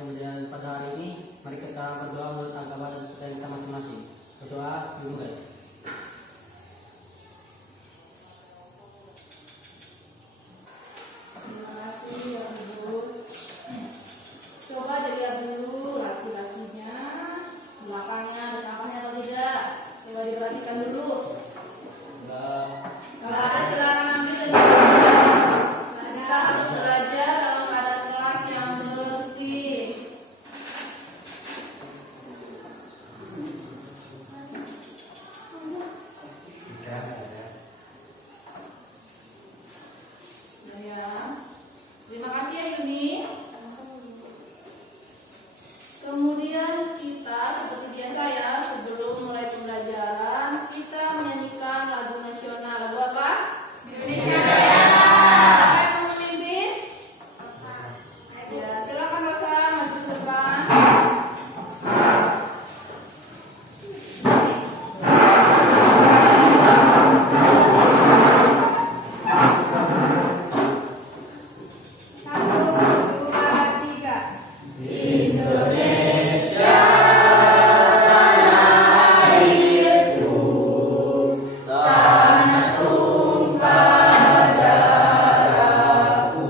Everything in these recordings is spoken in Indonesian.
Kemudian pada hari ini mari kita berdoa menurut agama dan kepercayaan kita masing-masing. Berdoa dimulai. Terima kasih ya Kudus. Coba dilihat dulu laki-lakinya, belakangnya ada sampahnya atau tidak. Coba diperhatikan dulu. Silakan ambil dan kita harus belajar dalam keadaan kelas yang bersih. Ya. Terima kasih ya Yuni. Kemudian kita seperti biasa ya, sebelum mulai pembelajaran kita menyanyikan lagu nasional. Lagu apa? Indonesia Raya. Siapa yang mau memimpin? Ya, silakan Rosa maju ke depan. Satu, dua, tiga. Indonesia tanah airku, tanah tumpah darahku.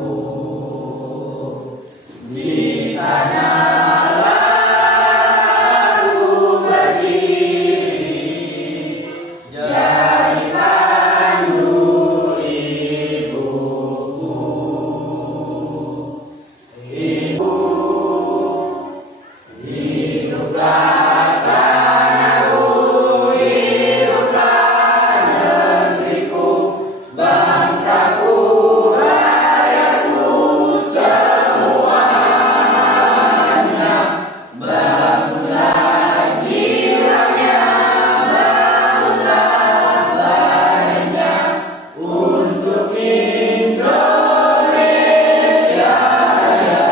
Di sanalah aku berdiri, jadi pandu ibuku. Hiduplah tanahku, hiduplah negeriku, bangsaku, rakyatku semuanya. Bangunlah jiwanya, bangunlah badannya untuk Indonesia Raya.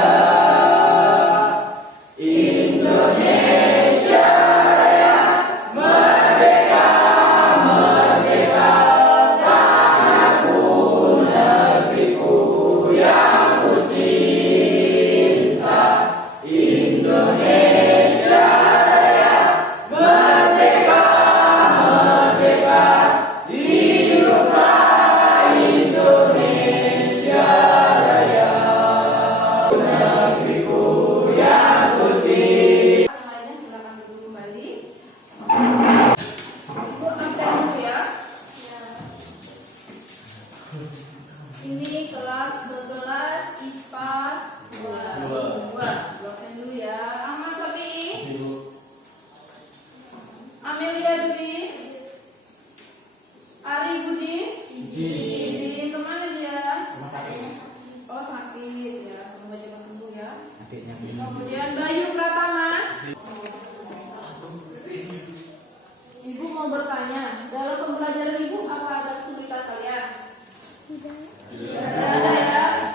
Indonesia Raya, merdeka, merdeka, tanahku, negeriku yang ku cinta. Indonesia Raya, merdeka, merdeka, hiduplah Indonesia Raya, negeriku yang ku cinta. Yang lainnya silakan duduk kembali. Ibu absen dulu ya. Ini kelas 12 IPA 2. Absen dulu ya. Ahmad Safi, Amelia Dwi, Ari Budi, izin kemana dia? Oh sakit ya, semoga cepat sembuh ya. Kemudian Bayu Pratama. Ibu mau bertanya, dalam pembelajaran ibu apa ada kesulitan kalian? Tidak ada ya.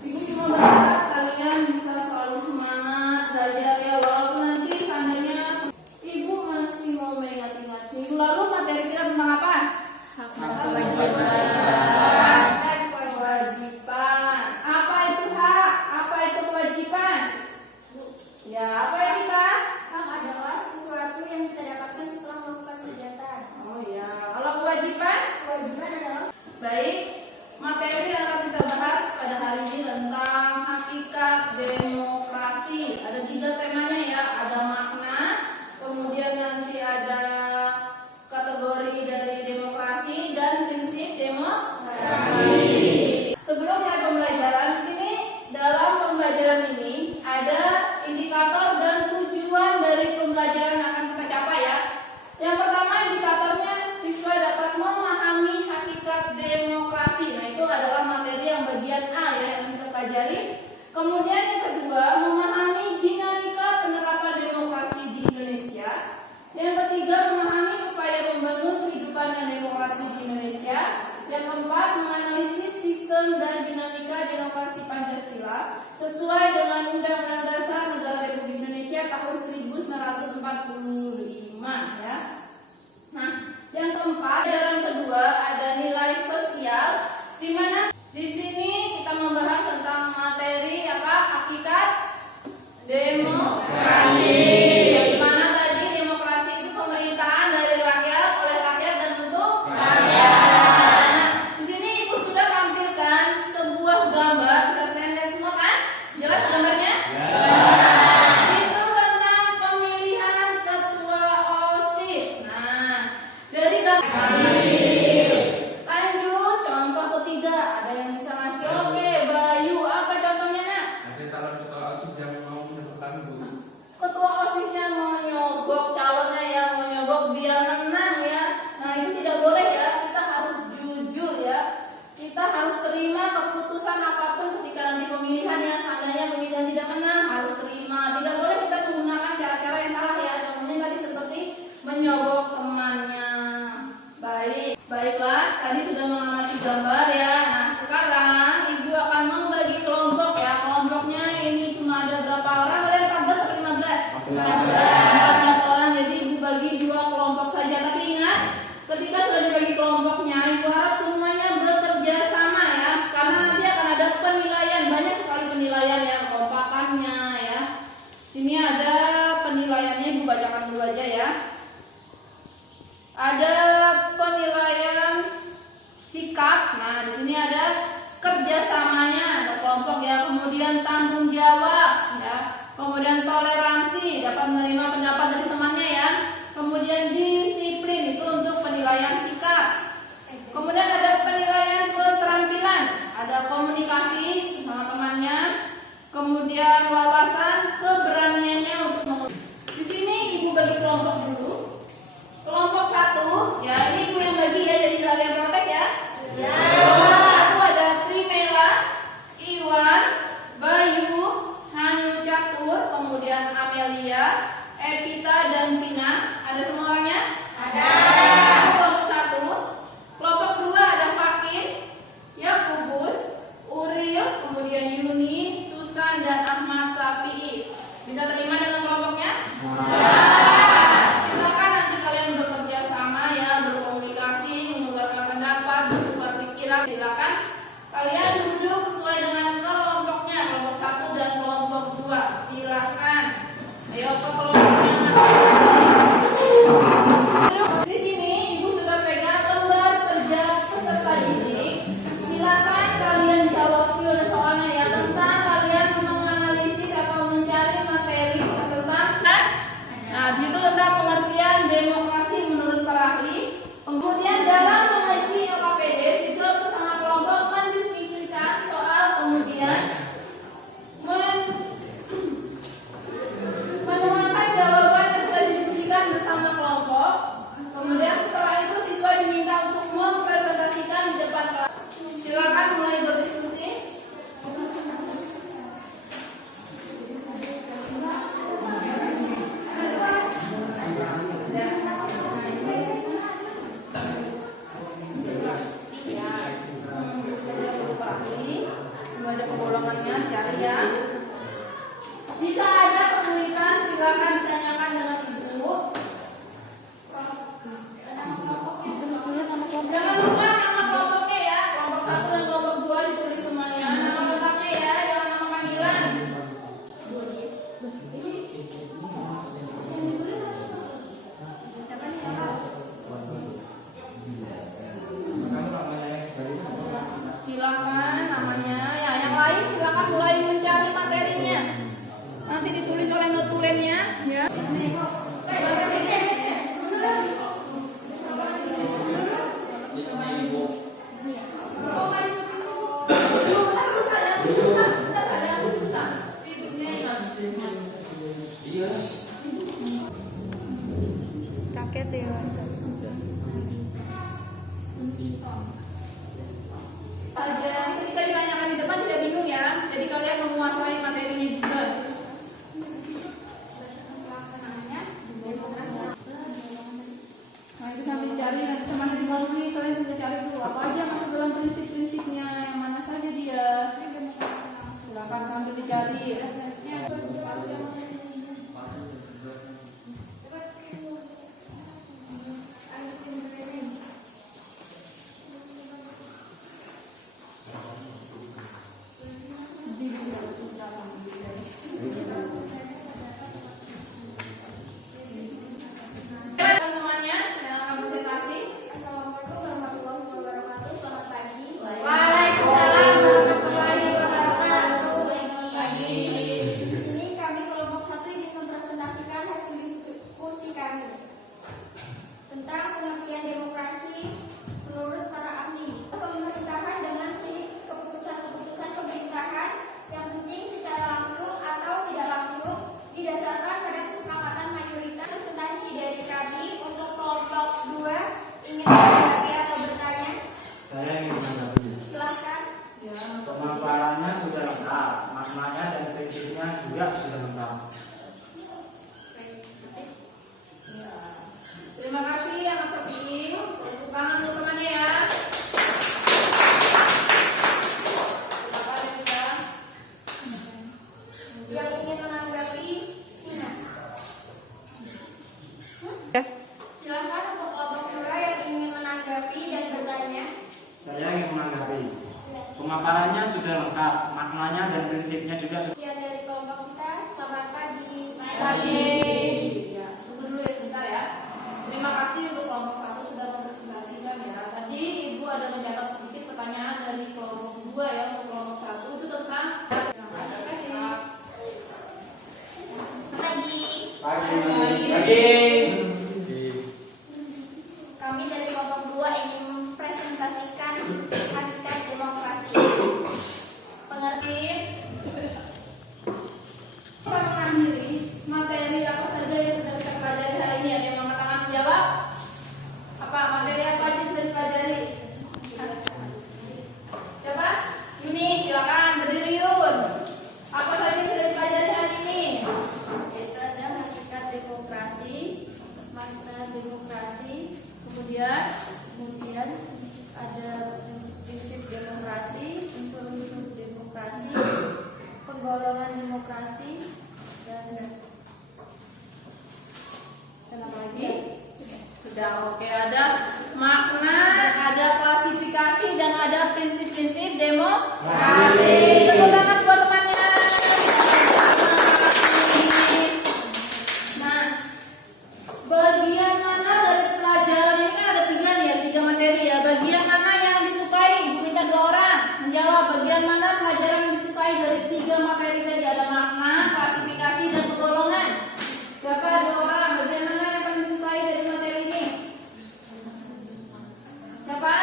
Ibu cuma berharap kalian bisa selalu semangat belajar ya, walaupun nanti seandainya ibu masih mau mengingat-ingat. Minggu lalu materi kita tentang apa? Hak dan kewajiban. Hak dan kewajiban. Apa itu hak? Apa itu kewajiban? Demokrasi. Gimana tadi demokrasi itu pemerintahan dari rakyat, oleh rakyat dan untuk rakyat. Di sini Ibu sudah tampilkan sebuah gambar, bisa kalian lihat semua kan? Jelas gambarnya? Itu tentang pemilihan ketua OSIS. Nah, dari gambar lanjut contoh ketiga, ada yang bisa ngasih? Oke, Bayu, apa contohnya nak? Ada calon ketua OSIS yang mau mendaftar, Bu. Ketua OSISnya mau nyogok, calonnya yang mau nyogok biar menang ya. Nah itu tidak boleh ya, kita harus jujur ya. Kita harus terima keputusan apapun ketika nanti pemilihan ya. Seandainya pemilihan tidak menang, harus terima. Tidak boleh kita menggunakan cara-cara yang salah ya. Contohnya tadi seperti menyogok temannya. Baiklah, tadi sudah mengamati gambar ya. Nah sekarang Ibu akan membagi kelompok ya. Kelompoknya ini cuma ada berapa orang? Ada 14 atau 15? 14 orang, jadi Ibu bagi 2 kelompok saja. Tapi ingat, ketika sudah dibagi kelompoknya, Ibu harap semuanya bekerja sama ya. Karena nanti akan ada penilaian, banyak sekali penilaian ya, kekompakannya ya. Sini ada penilaiannya, Ibu bacakan dulu aja ya. Ada penilaian sikap. Nah, di sini ada kerjasamanya, ada kelompok ya. Kemudian tanggung jawab ya. Kemudian toleransi, dapat menerima pendapat dari temannya ya. Kemudian disiplin, itu untuk penilaian sikap. Kemudian ada penilaian keterampilan, ada komunikasi sama temannya. Kemudian wawasan, keberaniannya untuk mengurus. Di sini Ibu bagi kelompok dulu. Kelompok 1, ya ini Ibu yang bagi ya, jadi tidak ada yang protes ya. Kelompok 1 ada Trimela, Iwan, Bayu, Hanu Catur, kemudian Amelia, Evita dan Tina. Ada semua orangnya? Ada. Kelompok 1. Kelompok 2 ada Fakin, Yakubus, Uril, kemudian Yuni, Susan dan Ahmad Safi'i. Bisa terima dengan kelompoknya? Silakan nanti kalian bekerja sama ya, berkomunikasi, mengeluarkan pendapat, bertukar pikiran. Silakan kalian duduk sesuai dengan kelompoknya, kelompok 1 dan kelompok 2. Silakan. Ayo ke kelompoknya masing-masing. Di sini Ibu sudah pegang lembar kerja peserta didik. Silakan kalian jawab dulu ada soalnya ya, tentang kalian menganalisis atau mencari materi tentang nah itu tentang pengertian demokrasi menurut para ahli. Kemudian dalam mengisi LKPD, siswa bersama kelompok mendiskusikan soal, kemudian menuangkan jawaban yang sudah diskusikan bersama kelompok. Kemudian setelah itu siswa diminta untuk mempresentasikan di depan kelas. Silakan mulai berdiskusi. Ada kebolongannya, cari ya. Jika ada kesulitan, silakan ditanyakan dengan Ibu. Jangan lupa nama kelompoknya ya. Kelompok 1 dan kelompok 2 ditulis semuanya. Nama lengkapnya ya, jangan nama panggilan. Silakan namanya ya, yang lain silakan mulai mencari materinya. Nanti ditulis oleh notulennya ya. Rakyat dewasa saja. Ketika ditanyakan di depan tidak bingung ya. Jadi kalian menguasai materinya juga. Nah itu sambil dicari, nanti teman tinggal nulis. Kalian sudah cari dulu apa aja masuk dalam prinsip-prinsipnya, yang mana saja dia. Silakan sambil dicari. sudah lengkap. Terima kasih anak Sofi. Tepuk tangan untuk temannya ya. Silakan ya, Bunda. Yang ingin menanggapi, Ina. Silakan untuk kelompok dua yang ingin menanggapi dan bertanya. Saya ingin menanggapi. Pemaparannya sudah lengkap, maknanya dan prinsipnya juga sudah. Sekian dari kelompok kita. Selamat pagi. Pagi. Ya, tunggu dulu ya sebentar ya. Terima kasih untuk kelompok 1 sudah mempresentasikan ya. Tadi Ibu ada mencatat sedikit pertanyaan dari kelompok 2 ya. Untuk kelompok 1 itu tentang Pagi. Pagi. Kami dari kelompok 2 ingin mempresentasikan hakikat demokrasi. Pengerti? Kita mengakhiri materi apa saja yang sudah kita pelajari hari ini. Ada yang angkat tangan menjawab? Apa materi apa aja sudah dipelajari? Coba, Yuni silakan berdiri Yun. Apa saja yang sudah dipelajari hari ini? Itu ada hakikat demokrasi, makna demokrasi, Kemudian ada prinsip demokrasi, unsur-unsur demokrasi, penggolongan demokrasi, dan apa lagi? Sudah oke. Ada makna, ada klasifikasi dan ada prinsip-prinsip demokrasi. Tepuk tangan buat temannya. Nah, bagian mana dari pelajaran ini kan ada 3 nih ya, 3 materi ya. Bagian mana yang disukai? Ibu minta 2 orang menjawab. Bagian mana pelajaran yang disukai dari 3 materi tadi? Ada makna, klasifikasi dan penggolongan. Siapa 2 orang? Bagian mana yang paling disukai dari materi ini? Siapa?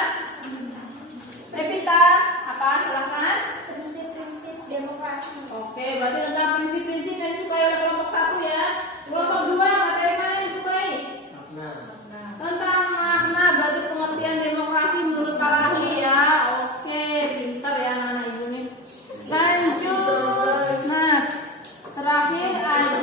Pevita, apa? Silakan. prinsip-prinsip demokrasi. Oke, berarti tentang prinsip-prinsip yang disukai oleh kelompok 1 ya. Kelompok 2 materi mana yang disukai? Tentang makna bagi pengertian demokrasi menurut para ahli ya. Oke, pintar ya anak-anak ibu nih. Lanjut. Nah, terakhir ada